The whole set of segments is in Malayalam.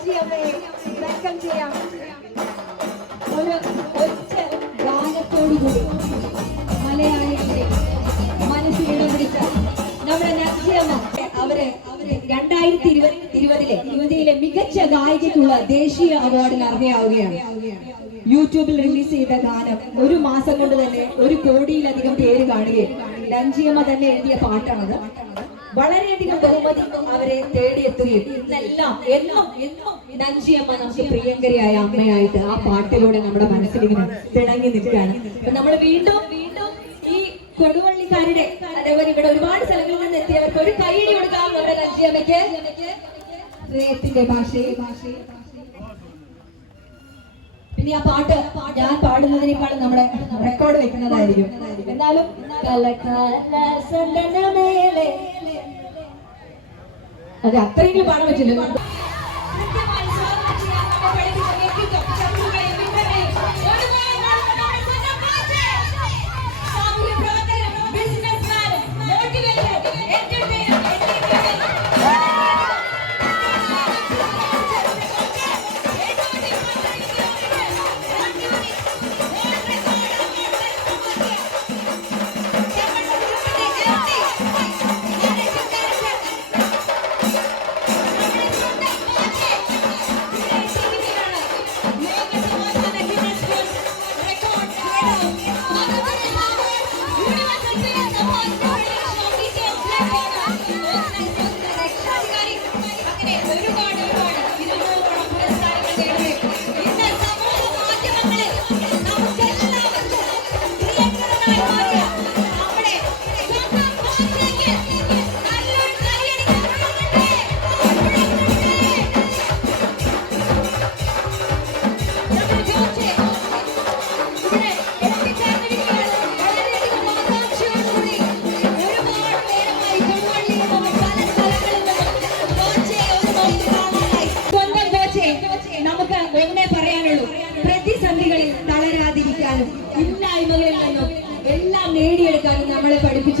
ഒരു മികച്ച ഗായികയ്ക്കുള്ള ദേശീയ അവാർഡിന് അർഹയാവുകയാണ്. യൂട്യൂബിൽ റിലീസ് ചെയ്ത ഗാനം ഒരു മാസം കൊണ്ട് തന്നെ ഒരു കോടിയിലധികം പേര് കാണുകയും. രഞ്ജിയമ്മ തന്നെ എഴുതിയ പാട്ടാണത്. വളരെയധികം ബഹുമതി അവരെ തേടിയെത്തുകയും ഇന്നെല്ലാം എന്നും എന്നും നഞ്ചിയമ്മ നമുക്ക് പ്രിയങ്കരിയായ അമ്മയായിട്ട് ആ പാട്ടിലൂടെ നമ്മുടെ മനസ്സിലിങ്ങനെ തിളങ്ങി നിൽക്കുകയാണ്. അപ്പൊ നമ്മൾ വീണ്ടും വീണ്ടും ഈ കൊടുവള്ളിക്കാരുടെ അതേപോലെ ഇവിടെ ഒരുപാട് സ്ഥലങ്ങളിൽ നിന്ന് എത്തിയവർക്ക് ഒരു കൈയടി കൊടുക്കാം നമ്മുടെ നഞ്ചിയമ്മയ്ക്ക് ഹൃദയത്തിന്റെ ഭാഷയിൽ. ഭാഷയിൽ പിന്നെ ആ പാട്ട് ഞാൻ പാടുന്നതിനേക്കാളും നമ്മുടെ റെക്കോർഡ് വെക്കുന്നതായിരിക്കും. എന്നാലും. അത് അത്രയെങ്കിലും പാടാൻ പറ്റില്ല. 여기가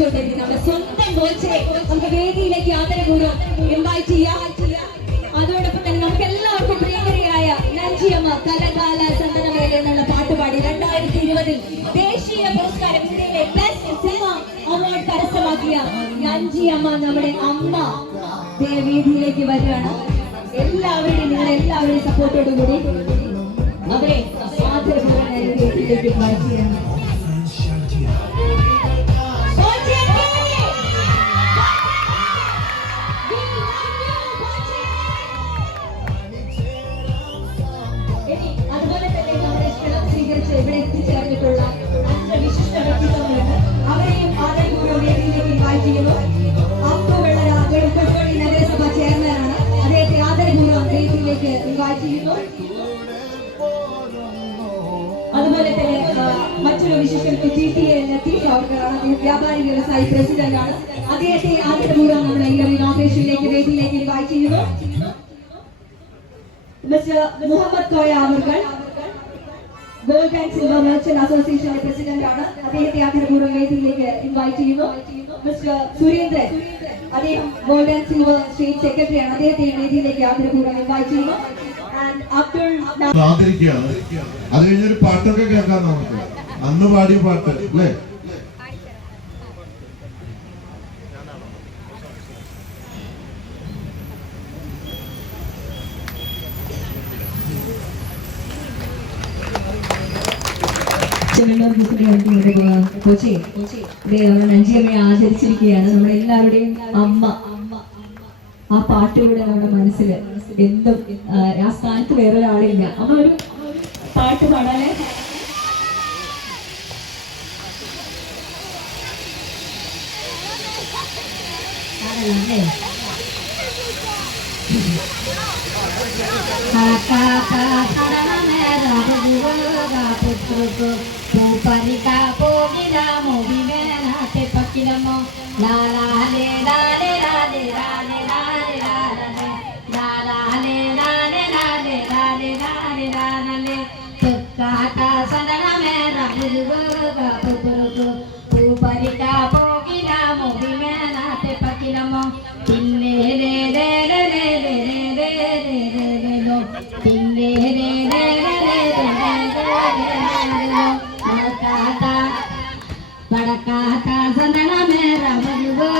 നമ്മളെ പഠിപ്പിച്ചുകൊണ്ടിരിക്കുന്ന നമ്മുടെ സ്വന്തം കോച്ചെ നമുക്ക് വേദിയിലേക്ക് ആദരപൂർവം ഇൻവൈറ്റ് ചെയ്യാം. അതോടൊപ്പം തന്നെ നമുക്ക് എല്ലാവർക്കും പ്രിയങ്കരയായ നഞ്ചിയമ്മ കലകാല സന്തനമേലെ എന്നുള്ള പാട്ടുപാടി രണ്ടായിരത്തി ഇരുപതിൽ ദേശീയ പുരസ്കാരം ഇന്ത്യയിലെ ബെസ്റ്റ് സിനിമ അവാർഡ് കരസ്ഥമാക്കിയ നഞ്ചിയമ്മ നമ്മുടെ അമ്മ വേദിയിലേക്ക് വരികയാണ്. എല്ലാവരുടെയും നിങ്ങൾ എല്ലാവരുടെയും സപ്പോർട്ടോടുകൂടി അവരെ ആദരപൂർവം വേദിയിലേക്ക് ഇൻവൈറ്റ് വിശിഷ്ട ജി ടി എ ലത്തീഫ് വ്യാപാരി വ്യവസായി അദ്ദേഹത്തെ ആദരപൂർവം നമ്മുടെ ഈ ഒരു ഇനോഗ്രേഷനിലേക്ക് വേദിയിലേക്ക് ഇൻവൈറ്റ് ചെയ്യുന്നു. മിസ്റ്റർ മുഹമ്മദ് കോയ അവർകൾ ഗോൾഡ് ആൻഡ് സിൽവർ മെർച്ചന്റ് അസോസിയേഷന്റെ പ്രസിഡന്റ് ആണ്. അദ്ദേഹത്തെ ആദരപൂർവം വേദിയിലേക്ക് ഇൻവൈറ്റ് ചെയ്യുന്നു. മിസ്റ്റർ സുരേന്ദ്രൻ അദ്ദേഹം gold and silver state secretary ആണ്. അദ്ദേഹത്തെ വേദിയിലേക്ക് ആദരപൂർവം ഇൻവൈറ്റ് ചെയ്യുന്നു. ആദരിക്കുകയാണ്. അത് കഴിഞ്ഞൊരു പാട്ടൊക്കെ കേൾക്കാൻ നമുക്ക്. അന്ന് പാടിയ പാട്ട് അല്ലേ? മുസ്ലിം കൊച്ചി നമ്മുടെ നഞ്ചിയമ്മയെ ആചരിച്ചിരിക്കുകയാണ് നമ്മുടെ എല്ലാവരുടെയും അമ്മ. ആ പാട്ടിലൂടെ നമ്മുടെ മനസ്സിൽ എന്തും ആ സ്ഥാനത്ത് വേറൊരാളില്ല. അമ്മ ഒരു പാട്ട് പാടാനേ 되는데. 아까가 음. 음. 사랑하네. 라고 누가 부풀어서 காத்தா சந்தன மேர மதுவா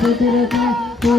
புதுருகா பூ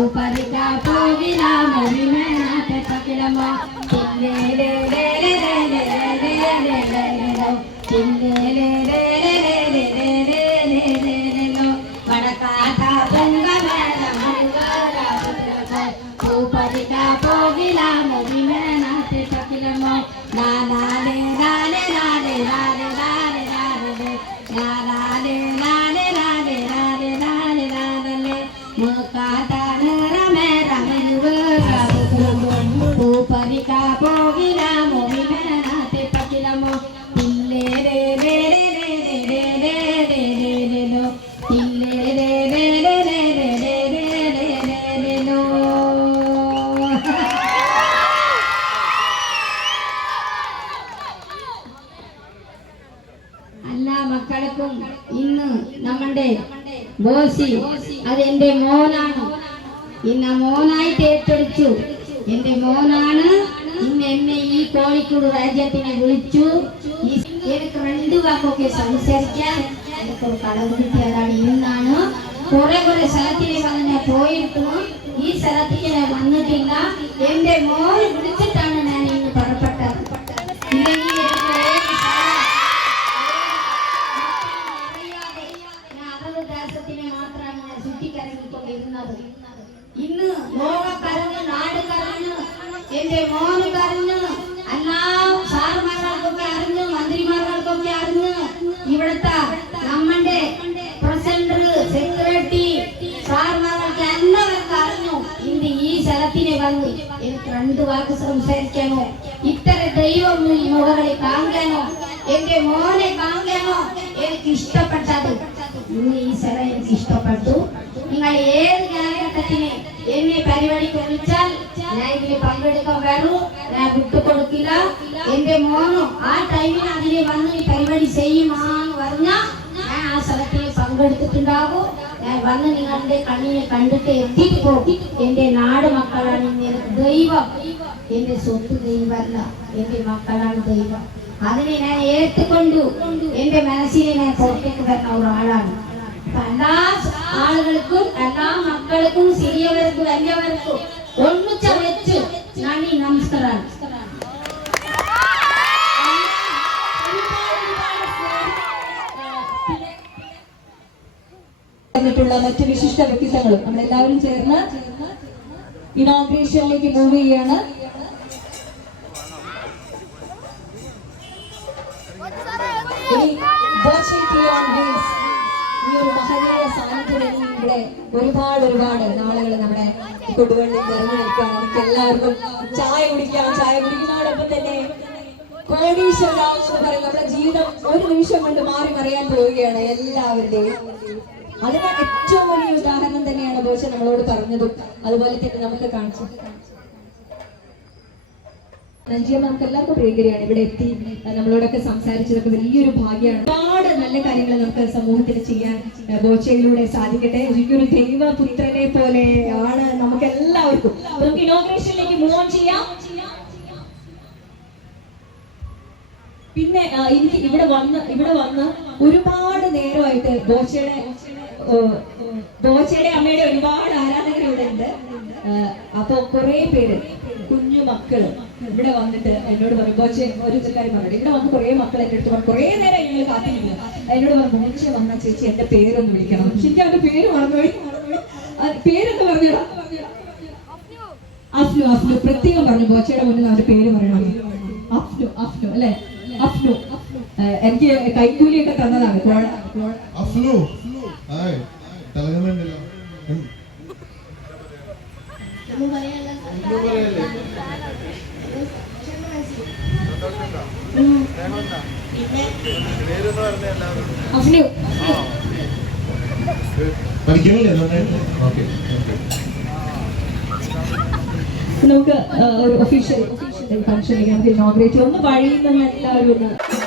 എന്റെ മോനാണ്. ഇന്ന് എന്നെ ഈ കോഴിക്കോട് രാജ്യത്തിനെ വിളിച്ചു. എനിക്ക് രണ്ടു വാക്കൊക്കെ സംസാരിക്കാൻ. എനിക്കൊരു കടവ് കിട്ടിയതാണ്. ഇന്നാണ് കുറെ കുറെ സ്ഥലത്തിനെ വന്ന് ഞാൻ പോയിരുന്നു ഈ സ്ഥലത്തേക്ക് ഞാൻ വന്നിട്ടില്ല. എന്റെ മോൻ വിളിച്ചിട്ടാണ് ഞാൻ ഇന്ന് പുറപ്പെട്ടത് ഇല്ലെങ്കിൽ എനിക്ക് ഏത് സ്ഥലം അറിയാതെ ഞാൻ അറബ് ദേശത്തിനെ മാത്രമാണ് ഞാൻ ചുറ്റിക്കറങ്ങിക്കൊണ്ടിരുന്നത് ഇന്ന് ലോകം കരഞ്ഞ് നാട് കരഞ്ഞ് എന്റെ മോനൊക്കെ കരഞ്ഞ് എല്ലാ സാർമാർക്കൊക്കെ അറിഞ്ഞ് മന്ത്രിമാർക്കൊക്കെ അറിഞ്ഞ് ഇവിടുത്തെ നമ്മന്റെ പ്രസിഡന്റ് സെക്രട്ടറി സാർമാർക്ക് എല്ലാവർക്കും അറിഞ്ഞു ഇന്ന് ഈ സ്ഥലത്തിന് വന്ന് എനിക്ക് രണ്ട് വാക്ക് സംസാരിക്കാനോ ഇത്ര ദൈവം മുഖങ്ങളെ കാണാനോ എന്റെ മോനെ കാണാനോ എനിക്ക് ഇഷ്ടപ്പെട്ടത്. ഇന്ന് ഈ സ്ഥലം എനിക്ക് ഇഷ്ടപ്പെട്ടു. നിങ്ങൾ ഏത് കാലഘട്ടത്തിന് എന്നെ പരിപാടിക്ക് വിളിച്ചാൽ ഞാൻ ഇതിന് പങ്കെടുക്കാൻ വരൂ. ഞാൻ വിട്ടുകൊടുക്കില്ല. എന്റെ മോനും ആ ടൈമിൽ അതിനെ വന്ന് ഈ പരിപാടി ചെയ്യുമാന്ന് പറഞ്ഞാൽ ഞാൻ ആ സ്ഥലത്തിൽ പങ്കെടുത്തിട്ടുണ്ടാകും. ഞാൻ വന്ന് നിങ്ങളുടെ കണ്ണിനെ കണ്ടിട്ട് എത്തിയിട്ട് പോകും എന്റെ നാട് മക്കളാണ് ഇന്ന് ദൈവം. എന്റെ സ്വത്ത് ദൈവമല്ല എന്റെ മക്കളാണ് ദൈവം. അതിനെ ഞാൻ ഏറ്റുകൊണ്ടു. എന്റെ മനസ്സിനെ ഞാൻ പുറത്തേക്ക് വരുന്ന ഒരാളാണ്. എല്ലാ ആളുകൾക്കും എല്ലാ മക്കൾക്കും സിറിയവർക്കും വലിയവർക്കും ിട്ടുള്ള മറ്റ് വിശിഷ്ട വ്യക്തിത്വങ്ങളും നമ്മളെല്ലാവരും ചേർന്ന് ഇനോഗ്രേഷനിലേക്ക് മൂവ് ചെയ്യാണ്. ഈ സാന്നിധ്യം ഇവിടെ ഒരുപാട് ഒരുപാട് നാളുകൾ നമ്മുടെ കൊടുവള്ളി നിറഞ്ഞു നിൽക്കുകയാണ് നമുക്ക് എല്ലാവർക്കും ചായ കുടിക്കാം. ചായ കുടിക്കുന്നതോടൊപ്പം തന്നെ കോടീശ്വര എന്ന് പറയുന്ന നമ്മുടെ ജീവിതം ഒരു നിമിഷം കൊണ്ട് മാറി മറിയാൻ പോവുകയാണ് എല്ലാവരുടെയും. അതിന് ഏറ്റവും വലിയ ഉദാഹരണം തന്നെയാണ് ബോച്ച നമ്മളോട് പറഞ്ഞതും. അതുപോലെ തന്നെ നമുക്ക് കാണിച്ചു നഞ്ചിയ നമുക്ക് എല്ലാവർക്കും ഇവിടെ എത്തി നമ്മളോടൊക്കെ സംസാരിച്ചതൊക്കെ വലിയൊരു ഭാഗ്യമാണ്. ഒരുപാട് നല്ല കാര്യങ്ങൾ നമുക്ക് സമൂഹത്തിൽ ചെയ്യാൻ ബോച്ചയിലൂടെ സാധിക്കട്ടെ. എനിക്കൊരു ദൈവപുത്രനെ പോലെ ആണ് നമുക്ക് എല്ലാവർക്കും നമുക്ക് മൂവ് ഓൺ ചെയ്യാം. പിന്നെ എനിക്ക് ഇവിടെ വന്ന് ഇവിടെ വന്ന് ഒരുപാട് നേരമായിട്ട് ബോച്ചയുടെ ബോച്ചയുടെ അമ്മയുടെ ഒരുപാട് ആരാധകർ ഇവിടെ ഉണ്ട് അപ്പൊ കുറെ പേര്. കുഞ്ഞു മക്കൾ ഇവിടെ വന്നിട്ട് എന്നോട് പറഞ്ഞു ബോച്ചെ ഒരു കാര്യം പറഞ്ഞു ഇവിടെ വന്ന് കുറെ മക്കൾ എന്റെ അടുത്ത് പറഞ്ഞു കുറെ നേരം ഞങ്ങൾ കാത്തിരിക്കുന്നു. എന്നോട് പറഞ്ഞു ബോച്ച വന്ന ചേച്ചി എന്റെ പേരൊന്ന് വിളിക്കണം. ശരിക്കും അവന്റെ പേര് മറന്നുപോയി പേരൊന്ന് പറഞ്ഞോടാ അഫ്ലു അഫ്ലു പ്രത്യേകം പറഞ്ഞു ബോച്ചയുടെ മുന്നിൽ അവന്റെ പേര് പറയണം. അഫ്ലു അഫ്ലു അല്ലെ? അഫ്ലു എനിക്ക് കൈക്കൂലിയൊക്കെ തന്നതാണ്. അഫ്ലു തിളങ്ങുന്നുണ്ടല്ലോ നമുക്ക് ഒരു ഒഫീഷ്യൽ ഒഫീഷ്യൽ നമുക്ക് ഇനോഗ്രേറ്റ് ഒന്ന് വഴിയിൽ നിന്ന് എല്ലാവരും ഒന്ന്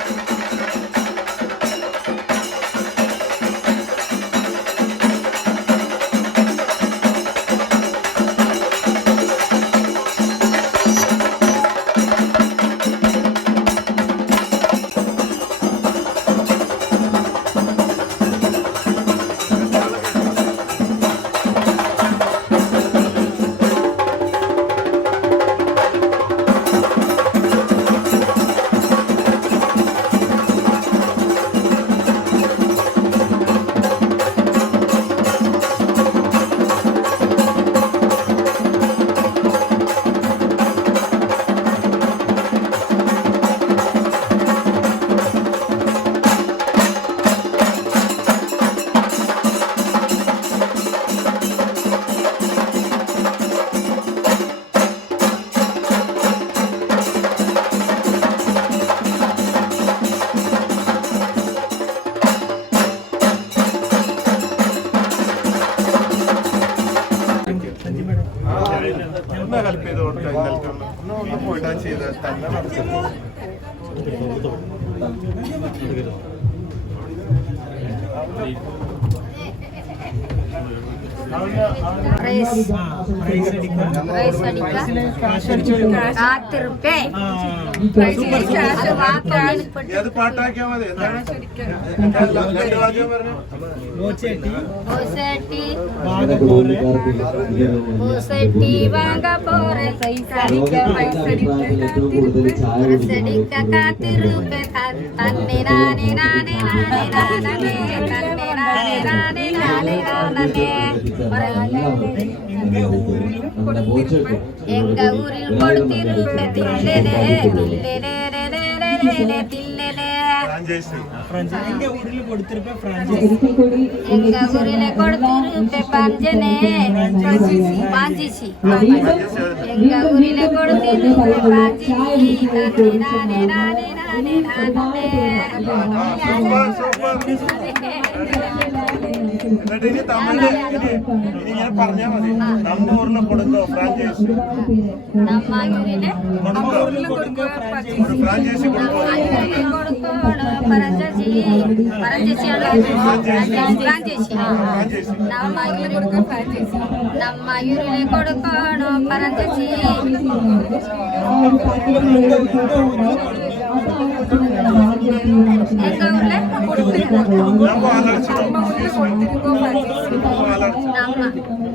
రైస్ రైస్ കാത്തിരുപ്പേ കാത്തിരുപ്പേ തന്നെ നാനേ നാനേ നാനേ നാനേ തന്നെ നാനേ നാനേ നാനേ നാനേ പറയില്ല எங்க ஊரில் கொடுத்திருந்த எங்க ஊரில கொடுத்திருப்ப பஞ்சனே பாஞ்சிசி எங்க ஊரில கொடுத்திருப்ப பாஞ்சிசி நானே நானே நானே நானே நானே എന്നിട്ട് ഇനി തമിഴിൽ ഇനി ഇനി ഞാൻ പറഞ്ഞാ മതി നമ്മൂറിലെ കൊടുക്കോ ഫ്രാഞ്ചൈസി കൊടുക്കോ ഒരു ഫ്രാഞ്ചൈസി കൊടുക്കോ ഫ്രാഞ്ചൈസി നമ്മയൂരിലെ കൊടുക്കണോ പറഞ്ഞി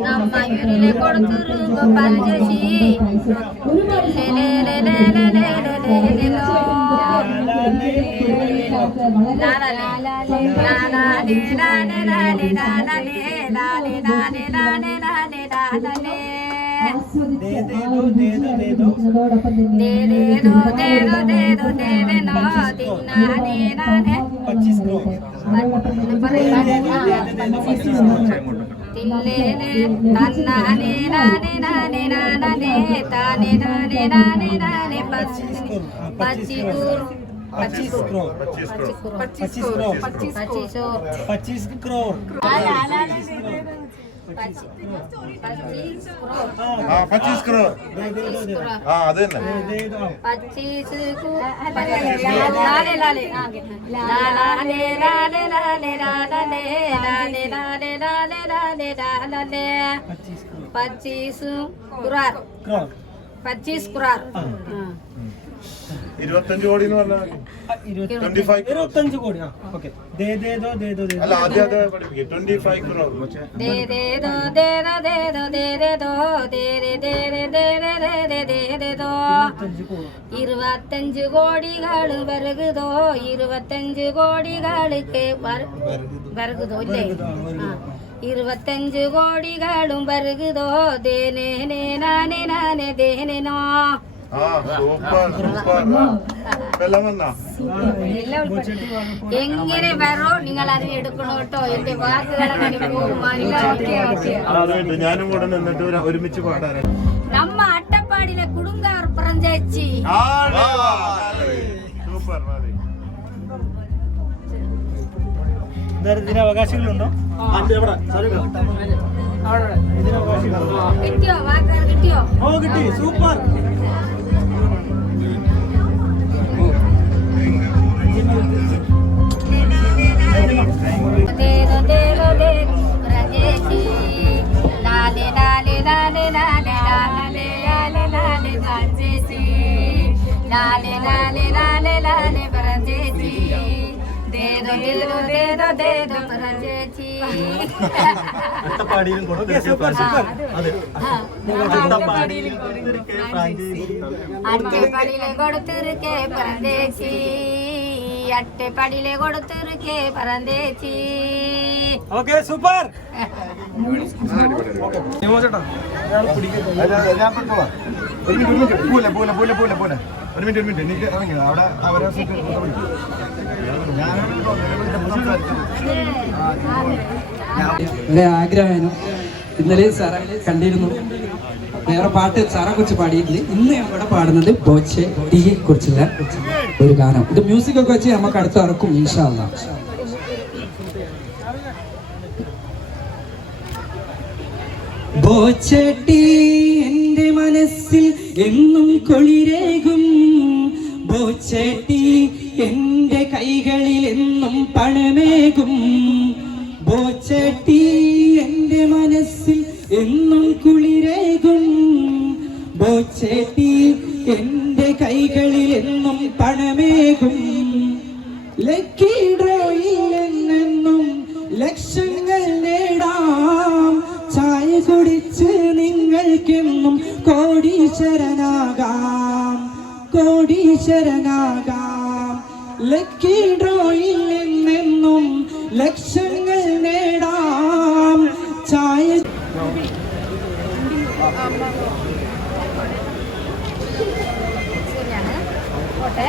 ನಮ್ಮ ಯೂರಿಲೆ ಕೊಡ್ತರು ಗೋಪಾಲ್ ಜೋಶಿ ನಾನೇ ನಾನೇ ನಾನೇ ನಾನೇ ನಾನೇ ನಾನೇ ನಾನೇ ನಾನೇ ನಾನೇ दे पच्चीस को पच्चीस करोड़ पच्चीस करोड़ पच्चीस करोड़ पच्चीस करोड़ ക്രോർ ആ പച്ചീസ് ക്രോ ആ അത് തന്നെ പച്ചീസ് ലാലെ ലാലെ ലാലെ ലാലെ ലാലെ ലാലെ ലാലെ ലാലെ ലാലെ ലാലെ ലാലെ പച്ചീസ് കുറാർ ക്രോർ പച്ചീസ് കുറാർ ഇരുപത്തഞ്ച് കോടി എന്ന് പറഞ്ഞാൽ ട്വന്റി ഫൈവ് ഇരുപത്തഞ്ച് കോടി ഓക്കെ അല്ല ആദ്യം അത് പഠിപ്പിക്കും ട്വന്റി ഫൈവ് ക്രോർ ഇരുപത്തഞ്ച് കോടികൾ വരുകുതോ ഇരുപത്തഞ്ച് കോടികൾക്ക് വരുകുതോ ഇല്ലേ ഇരുപത്തഞ്ച് കോടികളും വരുകുതോ ദേനേ നാനേ നാനേ ദേനോ ആ സൂപ്പർ സൂപ്പർ. വെള്ളം വന്നാ? എങ്ങനെ വരോ നിങ്ങൾ അത് എടുക്കണോ കേട്ടോ. എന്റെ വാക്കുകളെ ഞാനും കൂടെ നിന്നിട്ട് ഒരുമിച്ച് പാടാറ് നമ്മ അട്ടപ്പാടിയിലെ കുടുങ്കാർ പ്രഞ്ചി സൂപ്പർ മതി ഇതിന് അവകാശങ്ങളുണ്ടോ കിട്ടിയോ? വാക്കുകൾ കിട്ടിയോ? ഓ കിട്ടി. സൂപ്പർ. ലാലെ ലാലെ ലാലെ ലാലെ പറ ചേച്ചി ദേദോ ദേദോ ദേദോ ദേദോ പറ ചേച്ചി അട്ടപ്പാടിയിലും കൊടുക്കും സൂപ്പർ. സൂപ്പർ അതെ. അട്ടപ്പാടിയിലും കൊടുക്കും അട്ടപ്പാടിയിലെ കൊടുത്തിരിക്കേ പറ ചേച്ചി അട്ടപ്പാടിയിലെ കൊടുത്തിരിക്കേ പറന്തേച്ചി ഓക്കെ സൂപ്പർ. ഞാൻ പിടിക്കുന്നു ഞാൻ പെട്ടോളാം ഒരു മിനിറ്റ് പോലെ പോലെ പോലെ പോലെ പോലെ ഒരു മിനിറ്റ് ഒരു മിനിറ്റ്. എനിക്ക് ഇറങ്ങി അവിടെ അവരെ വളരെ ആഗ്രഹമായിരുന്നു. ഇന്നലെ സാറ കണ്ടിരുന്നു. വേറെ പാട്ട് സാറെ കുറിച്ച് പാടിയിട്ടില്ല. ഇന്ന് ഇവിടെ പാടുന്നത് ബോച്ചെ ടീയെ കുറിച്ചുള്ള ഒരു ഗാനം. ഇത് മ്യൂസിക് ഒക്കെ വെച്ച് നമുക്ക് അടുത്ത് ഇറക്കും ഇൻഷാല്ല ബോച്ചെ മനസ്സ് മനസ്സിൽ എന്നും കൊളിരേകും. ബോച്ചേട്ടി എന്റെ കൈകളിൽ എന്നും പണമേകും. ബോച്ചേട്ടി എന്റെ മനസ്സിൽ എന്നും കുളിരേകും നിങ്ങൾക്കെന്നും കോടീശ്വരനാകാം. കോടീശ്വരനാകാം. ലക്കി ഡ്രോയിൽ നിന്നെന്നും ലക്ഷങ്ങൾ നേടാം. ചായ ശരിയാണ്. പോട്ടെ